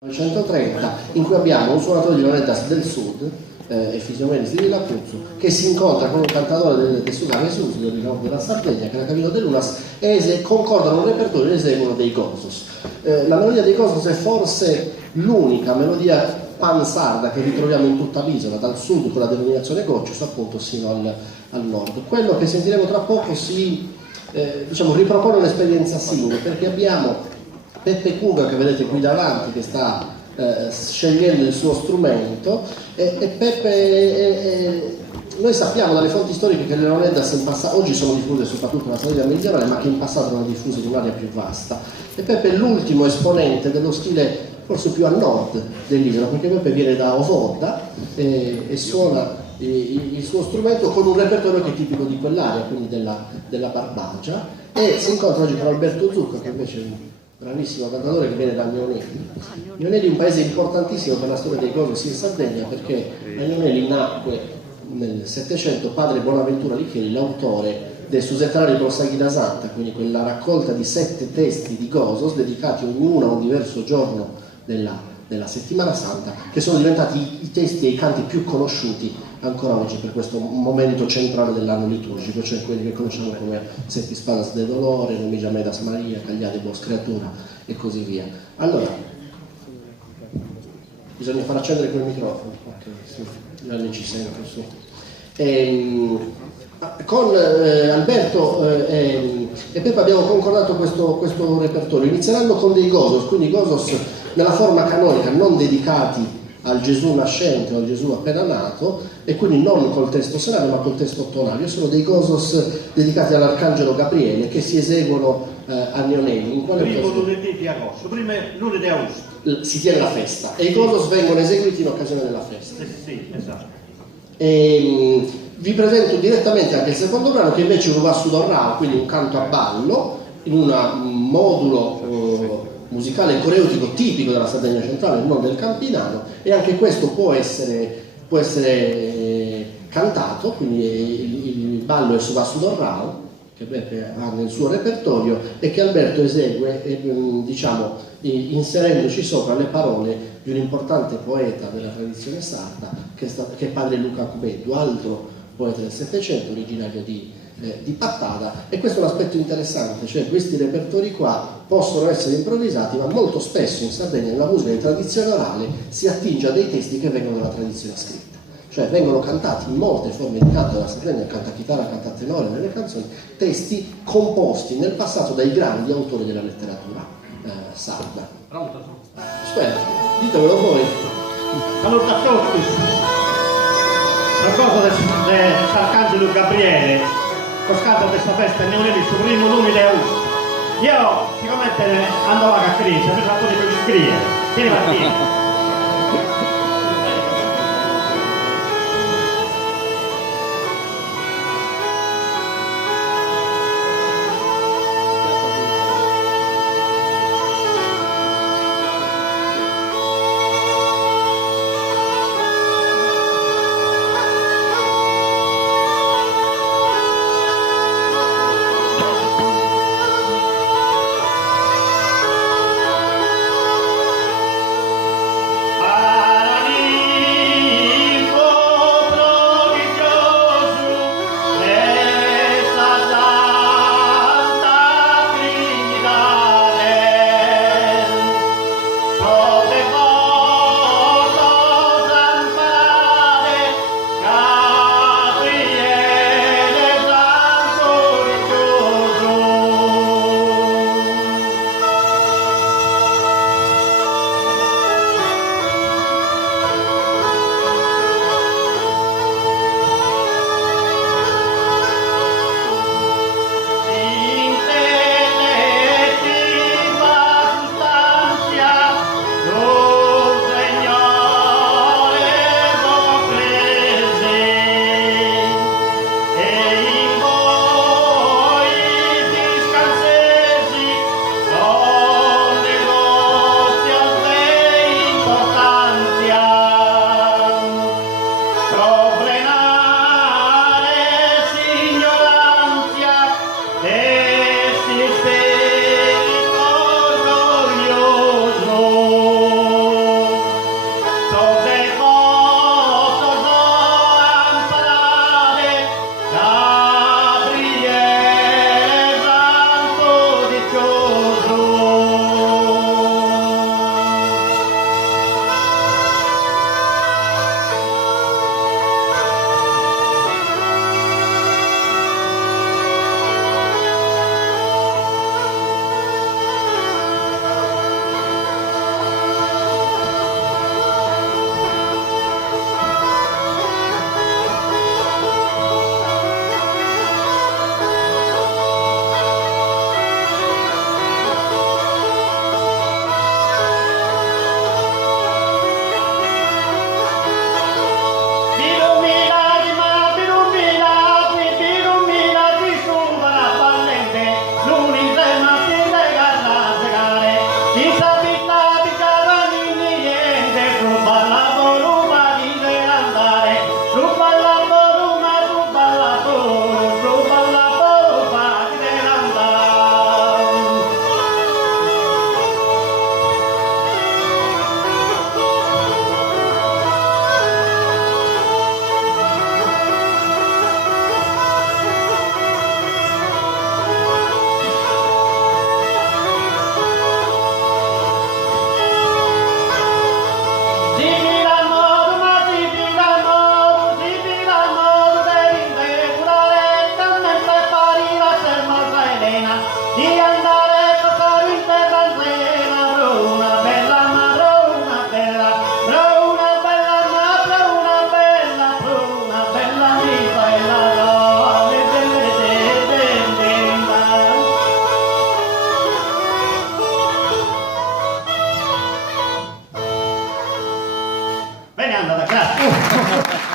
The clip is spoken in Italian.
1930, in cui abbiamo un suonatore di Loredas del Sud, Efisio di Lapuzzo, che si incontra con un cantatore del Sugave Susio, della Sardegna, che era Camillo De Lunas, e concordano un repertorio e eseguono dei Gozos. La melodia dei Gozos è forse l'unica melodia pansarda che ritroviamo in tutta l'isola, dal sud con la denominazione Goccius appunto sino al nord. Quello che sentiremo tra poco ripropone un'esperienza simile, perché abbiamo Peppe Cuga, che vedete qui davanti, che sta scegliendo il suo strumento, e Peppe, noi sappiamo dalle fonti storiche che le Loredas in passato, oggi sono diffuse soprattutto nella Sardegna meridionale, ma che in passato erano diffuse in un'area più vasta, e Peppe è l'ultimo esponente dello stile forse più a nord dell'isola, perché Peppe viene da Ovoda e suona il suo strumento con un repertorio che è tipico di quell'area, quindi della Barbagia, e si incontra oggi con Alberto Zucca, che invece è un bravissimo cantatore che viene da Agnonelli. Agnonelli è un paese importantissimo per la storia dei Gozos in Sardegna, perché Agnonelli nacque nel Settecento, padre Bonaventura Licheri, l'autore del Susetrario Prosaghina Santa, quindi quella raccolta di 7 testi di Gozos dedicati ognuno a un diverso giorno della Settimana Santa, che sono diventati i testi e i canti più conosciuti ancora oggi per questo momento centrale dell'anno liturgico, cioè quelli che conosciamo come Seppi Spadas de Dolore, Numigia Medas Maria, Cagliade Bos Creatura e così via. Allora, bisogna far accendere quel microfono, ok, sì, già ci sento, sì. Con Alberto e Peppe abbiamo concordato questo repertorio, inizieranno con dei Gozos, quindi Gozos nella forma canonica, non dedicati al Gesù nascente o al Gesù appena nato, e quindi non col testo serale ma col testo tonale. Sono dei Gozos dedicati all'Arcangelo Gabriele che si eseguono a Agnonelli. Primo lunedì di agosto, primo lunedì di agosto si tiene la festa e i Gozos vengono eseguiti in occasione della festa. Sì, esatto. Vi presento direttamente anche il secondo brano, che invece è un Vassu d'Orrao, quindi un canto a ballo in un modulo musicale coreotico tipico della Sardegna centrale, non del Campinano, e anche questo può essere cantato, quindi il ballo è su Vassu d'Orrao, che Beppe ha nel suo repertorio e che Alberto esegue, inserendoci sopra le parole di un importante poeta della tradizione sarda che è padre Luca Cubeddu, altro poeta del Settecento, originario di Pattada. E questo è un aspetto interessante, cioè questi repertori qua possono essere improvvisati, ma molto spesso in Sardegna nella musica di tradizione orale si attinge a dei testi che vengono dalla tradizione scritta, cioè vengono cantati in molte forme di canto della Sardegna, canta chitarra, canta tenore nelle canzoni, testi composti nel passato dai grandi autori della letteratura sarda. Pronto? Aspetta, ditemelo voi. Allora, a tutti, la cosa dell'Arcangelo Gabriele, coscata questa festa ne uniti sul primo lunedì di agosto. Io, siccome andavo a crescere, mi sono fatto di scrivere, tieni mattina. Bene, andata, grazie.